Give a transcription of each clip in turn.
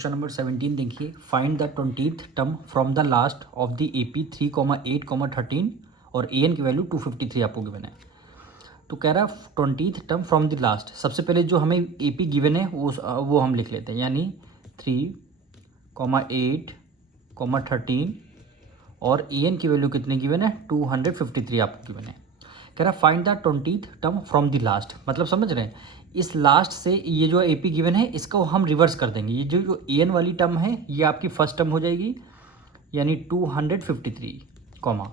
Question number 17 देखिए, find the 20th term from the last of the AP 3,8,13 और AN की value 253 आपको given है। तो कह रहा है 20th term from the last. सबसे पहले जो हमें AP गिवन है वो हम लिख लेते हैं, यानी 3,8,13 और AN की वैल्यू कितनी गिवन है, 253 आपको गिवन है। कह रहा है find the 20th term from the last, मतलब समझ रहे हैं, इस लास्ट से ये जो AP गिवन है इसको हम रिवर्स कर देंगे। ये जो AN वाली टर्म है ये आपकी फर्स्ट टर्म हो जाएगी, यानी 253 कॉमा।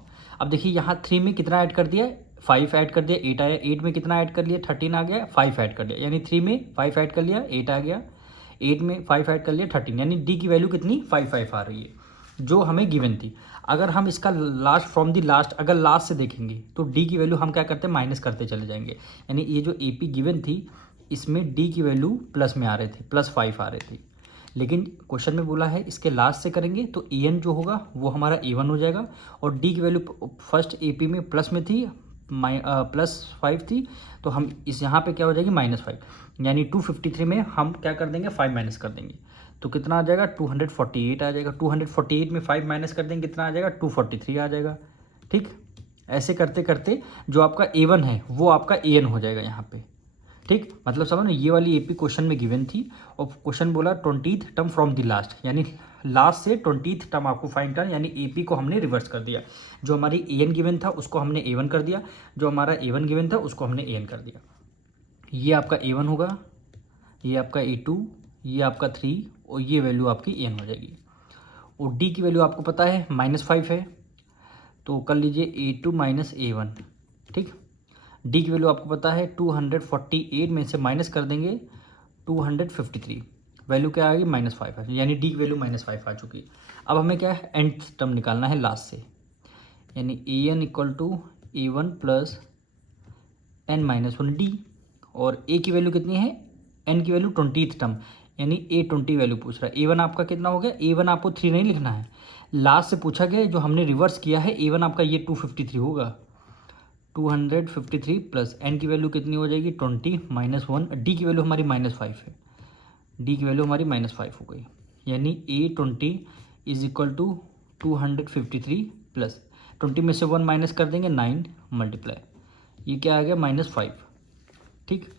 अब देखिए यहाँ 3 में कितना ऐड कर दिया, 5 ऐड कर दिया, 8 आया। 8 में कितना ऐड कर लिया, 13 आ गया, 5 ऐड कर दिया, यानी 3 में 5 ऐड कर लिया, 8 आ गया। 8 में 5 ऐड कर लिया, 13, यानी D की वैल्यू कितनी 5 आ रही है जो हमें गिवन थी। अगर हम इसका लास्ट फ्रॉम दी लास्ट अगर लास्ट से देखेंगे तो D की वैल्यू हम क्या करते हैं, माइनस करते चले जाएंगे। यानी ये जो AP गिवन थी इसमें D की वैल्यू प्लस में आ रहे थे, +5 आ रहे थे। लेकिन क्वेश्चन में बोला है इसके लास्ट से करेंगे तो AN जो होगा वो हमारा A1 हो जाएगा, और D की वैल्यू फर्स्ट AP में प्लस में थी, +5 थी, तो हम इस यहाँ पे क्या हो जाएगी -5, यानी 253 में हम क्या कर देंगे, 5 माइनस कर देंगे तो कितना आ जाएगा, 248 आ जाएगा। 248 में 5 माइनस कर देंगे कितना आ जाएगा, 243 आ जाएगा। ठीक, ऐसे करते करते जो आपका A1 है वो आपका AN हो जाएगा यहाँ पे। ठीक, मतलब समझ, ये वाली AP क्वेश्चन में गिवन थी और क्वेश्चन बोला 20th term from the last, यानी लास्ट से 20th टर्म आपको फाइंड करना, यानी AP को हमने रिवर्स कर दिया। जो हमारी AN गिवन था उसको हमने A1 कर दिया, जो हमारा A1 गिवन था उसको हमने AN कर दिया। ये आपका A1 होगा, ये आपका A2, ये आपका 3 और ये वैल्यू आपकी AN हो जाएगी। और D की वैल्यू आपको पता है -5 है, तो कर लीजिए A2 माइनस A1। ठीक, D की वैल्यू आपको पता है 248 में से माइनस कर देंगे 253, वैल्यू क्या आएगी -5 है, यानी D की वैल्यू -5 आ चुकी। अब हमें क्या है, nth टर्म निकालना है लास्ट से, यानी AN equal to A1 plus n-1D, और A की वैल्यू कितनी है, N की वैल्यू 20th टर्म, यानी A20 वैल्यू पूछ रहा है। A1 आपका कितना हो गया, A1 आपको 3 नहीं लिखना है, लास्ट से पूछा गया, जो हमने रिवर्स किया है A1 आपका ये 253 होगा, 253 प्लस N की वैल्यू कितनी हो जाएगी 20 -1, D की वैल्यू हमारी -5 है, D की वैल्यू हमारी -5 हो गई, यानी A20 is equal to 253 plus 20 में से 1 माइनस कर देंगे 9 मल्टीप्लाई, ये क्या आ गया -5। ठीक,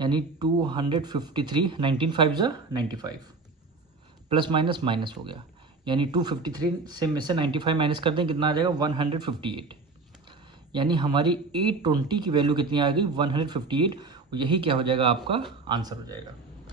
यानी 253, 19 5 ज़ा 95, प्लस माइनस माइनस हो गया, यानी 253 से में से 95 माइनस कर दें कितना आ जाएगा 158, यानी हमारी A20 की वैल्यू कितनी आ गई 158, यही क्या हो जाएगा आपका आंसर हो जाएगा।